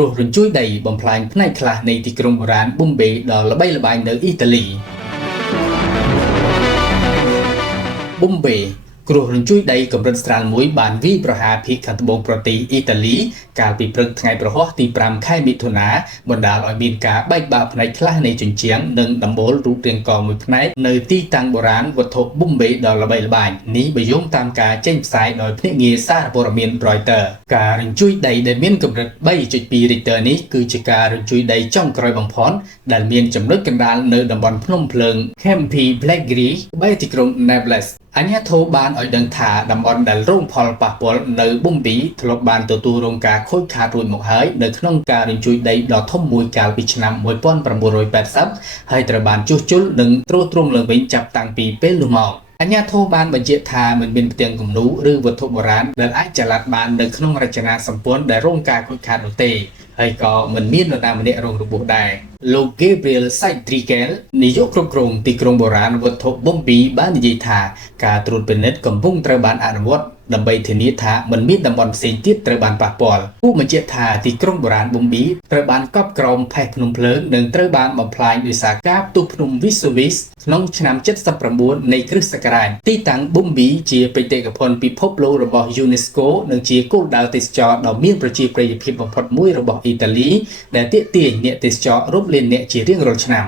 គ្រោះរញ្ជួយដីបំផ្លាញផ្នែកខ្លះនៃទីក្រុងបុរាណប៊ុំបេដ៏ល្បីល្បាញនៅអ៊ីតាលីប៊ុំបេគ្រោះរញ្ជួយដីកម្រិតស្រាលមួយបានវាយប្រហារភាគខាងត្បូងប្រទេសអ៊ីតាលីកាលពីព្រឹកថ្ងៃប្រហ័សទី5ខែមិថុនាបណ្ដាលឲ្យមានការបែកបាក់ផ្នែកខ្លះនៃជញ្ជាំងនិងដំបូលរូបរាងកមួយផ្នែកនៅទីតាំងបុរាណវត្ថុប៊ុំបេដ៏ល្បីល្បាញនេះបើយោងតាមការចេញផ្សាយដោយភ្នាក់ងារសារព័ត៌មាន Reuters ការរញ្ជួយដីដែលមានកម្រិត 3.2 Richter នេះគឺជាការរញ្ជួយដីចុងក្រោយបំផុតដែលមានចំណុចកណ្ដាលនៅតំបន់ភ្នំភ្លើង Campi Flegrei ក្បែរទីក្រុង Naplesអាជ្ញាធរបានឲ្យដឹងថាតំបន់ដែលរងផលប៉ះពាល់នៅប៊ុំប៊ីធ្លាប់បានទទួលរងការខូចខាតរួចមកហើយនៅក្នុងការរញ្ជួយដីដ៏ធំមួយកាលពីឆ្នាំ1980ហើយត្រូវបានជួសជុលនិងទ្រទ្រង់ឡើងវិញចាប់តាំងពីពេលនោះមកអាជ្ញាធរបានបញ្ជាក់ថាមិនមានផ្ទាំងគំនូរឬវត្ថុបុរាណដែលអាចចល័តបាននៅក្នុងរចនាសម្ព័ន្ធដែលរងការខូចខាតនោះទេហើយក៏មិនមាននរណាម្នាក់រងរបួសដែរលោក Gabriel Saidrigal នាយកគ្រប់គ្រងទីក្រុងបុរាណវត្ថុប៊ុំប៊ីបាននិយាយថាការត្រួតពិនិត្យកំពុងត្រូវបានអនុវត្តដើម្បីធានាថាមិនមានតំបន់ផ្សេងទៀតត្រូវបានប៉ះពាល់ពួកបញ្ជាក់ថាទីក្រុងបុរាណប៊ុំប៊ីត្រូវបានកប់ក្រោមផេះភ្នំភ្លើងនិងត្រូវបានបំផ្លាញដោយសារការផ្ទុះភ្នំ Vesuvius ក្នុងឆ្នាំ79នៃគ្រិស្តសករាជទីតាំងប៊ុំប៊ីជាបេតិកភណ្ឌពិភពលោករបស់ UNESCO និងជាគោលដៅទេសចរណ៍ដ៏មានប្រជាប្រិយភាពបំផុតមួយរបស់អ៊ីតាលីដែលទាក់ទាញអ្នកទេសចររាប់លាននាក់ជារៀងរាល់ឆ្នាំ